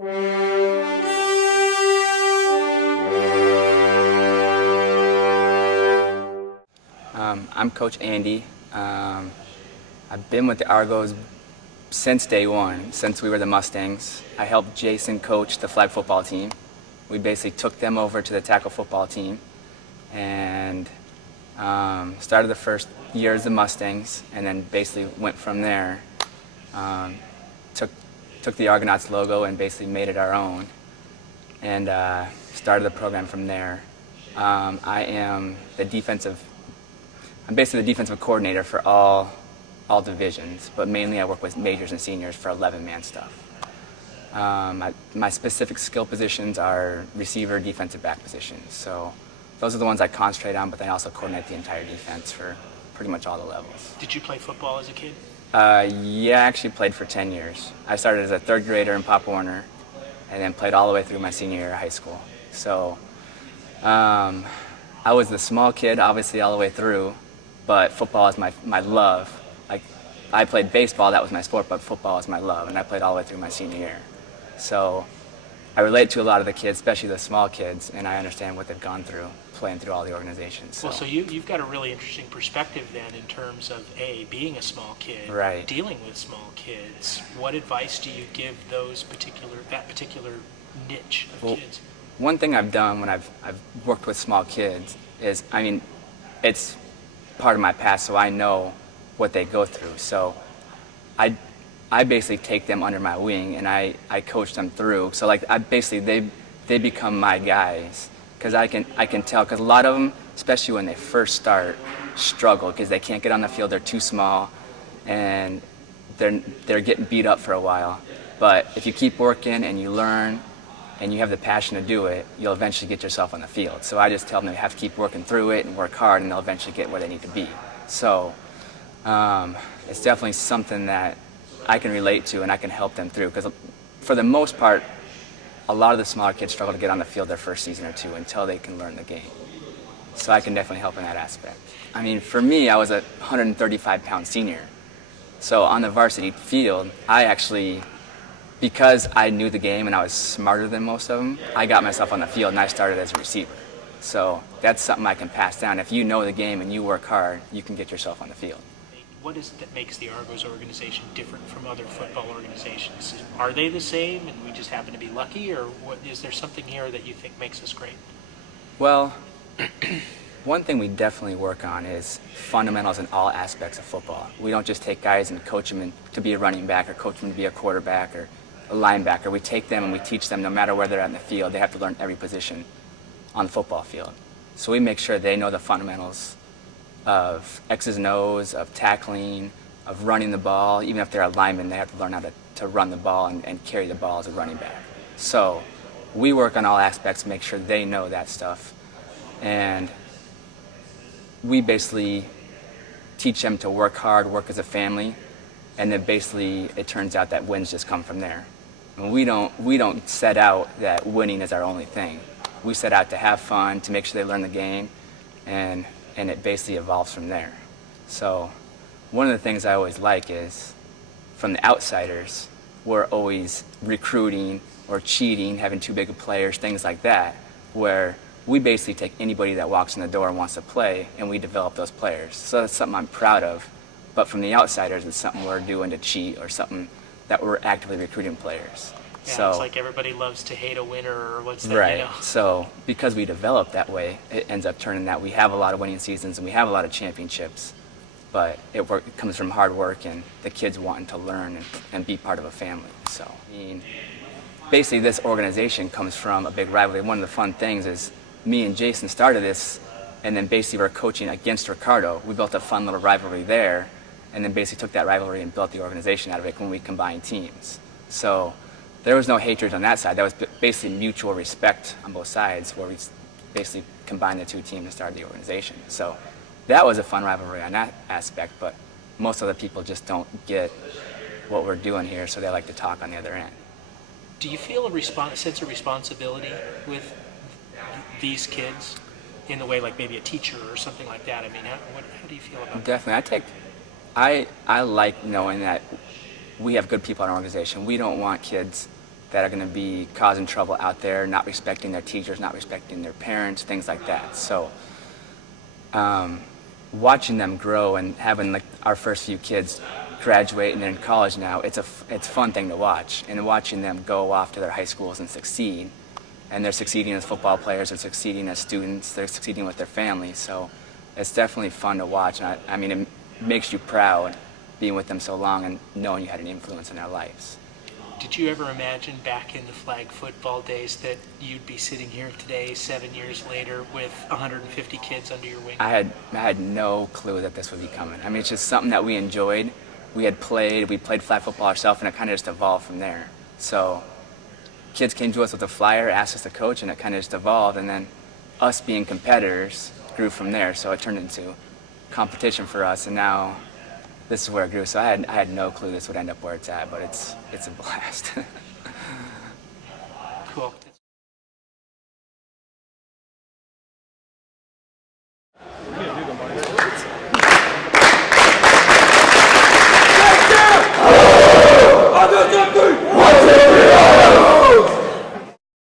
I'm Coach Andy. I've been with the Argos since day one, since we were the Mustangs. I helped Jason coach the flag football team. We basically took them over to the tackle football team and started the first year as the Mustangs, and then basically went from there. Took the Argonauts logo and basically made it our own, and started the program from there. I'm basically the defensive coordinator for all divisions, but mainly I work with majors and seniors for 11-man stuff. My specific skill positions are receiver, defensive back positions. So those are the ones I concentrate on, but then I also coordinate the entire defense for pretty much all the levels. Did you play football as a kid? Yeah, I actually played for 10 years. I started as a third grader in Pop Warner, and then played all the way through my senior year of high school. So I was the small kid, obviously, all the way through, but football is my love. Like, I played baseball, that was my sport, but football is my love, and I played all the way through my senior year. So I relate to a lot of the kids, especially the small kids, and I understand what they've gone through playing through all the organizations. So. Well, so you've got a really interesting perspective then in terms of being a small kid, right, dealing with small kids. What advice do you give that particular niche of kids? One thing I've done when I've worked with small kids is, it's part of my past, so I know what they go through. So I basically take them under my wing and I coach them through. So like they become my guys, because I can tell, because a lot of them, especially when they first start, struggle because they can't get on the field, they're too small, and they're getting beat up for a while. But if you keep working and you learn and you have the passion to do it, you'll eventually get yourself on the field. So I just tell them they have to keep working through it and work hard, and they'll eventually get where they need to be. So it's definitely something that I can relate to and I can help them through, because for the most part, a lot of the smaller kids struggle to get on the field their first season or two until they can learn the game. So I can definitely help in that aspect. For me, I was a 135-pound senior. So on the varsity field, I actually, because I knew the game and I was smarter than most of them, I got myself on the field and I started as a receiver. So that's something I can pass down. If you know the game and you work hard, you can get yourself on the field. What is it that makes the Argos organization different from other football organizations? Are they the same and we just happen to be lucky, or is there something here that you think makes us great? Well, one thing we definitely work on is fundamentals in all aspects of football. We don't just take guys and coach them to be a running back or coach them to be a quarterback or a linebacker. We take them and we teach them no matter where they're at in the field. They have to learn every position on the football field. So we make sure they know the fundamentals of X's and O's, of tackling, of running the ball. Even if they're a lineman, they have to learn how to run the ball and carry the ball as a running back. So we work on all aspects to make sure they know that stuff. And we basically teach them to work hard, work as a family, and then basically it turns out that wins just come from there. And we don't set out that winning is our only thing. We set out to have fun, to make sure they learn the game, and it basically evolves from there. So one of the things I always like is, from the outsiders, we're always recruiting or cheating, having too big of players, things like that, where we basically take anybody that walks in the door and wants to play, and we develop those players. So that's something I'm proud of. But from the outsiders, it's something we're doing to cheat, or something that we're actively recruiting players. Yeah, so, it's like everybody loves to hate a winner, or what's that, right. You know? So because we develop that way, it ends up turning that we have a lot of winning seasons and we have a lot of championships, but it comes from hard work and the kids wanting to learn and be part of a family. So basically this organization comes from a big rivalry. One of the fun things is me and Jason started this, and then basically we're coaching against Ricardo. We built a fun little rivalry there, and then basically took that rivalry and built the organization out of it when we combined teams. So there was no hatred on that side. That was basically mutual respect on both sides, where we basically combined the two teams and started the organization. So that was a fun rivalry on that aspect, but most other people just don't get what we're doing here, so they like to talk on the other end. Do you feel a sense of responsibility with these kids in the way like maybe a teacher or something like that? How do you feel about that? Definitely. I like knowing that we have good people in our organization. We don't want kids that are going to be causing trouble out there, not respecting their teachers, not respecting their parents, things like that. So watching them grow and having like our first few kids graduate and they're in college now, it's a fun thing to watch. And watching them go off to their high schools and succeed, and they're succeeding as football players, they're succeeding as students, they're succeeding with their families. So it's definitely fun to watch. And I mean, it makes you proud being with them so long and knowing you had an influence in their lives. Did you ever imagine back in the flag football days that you'd be sitting here today, 7 years later, with 150 kids under your wing? I had no clue that this would be coming. I mean, it's just something that we enjoyed. We played flag football ourselves, and it kind of just evolved from there. So kids came to us with a flyer, asked us to coach, and it kind of just evolved. And then us being competitors grew from there. So it turned into competition for us, and now this is where it grew. So I had no clue this would end up where it's at, but it's a blast. Cool.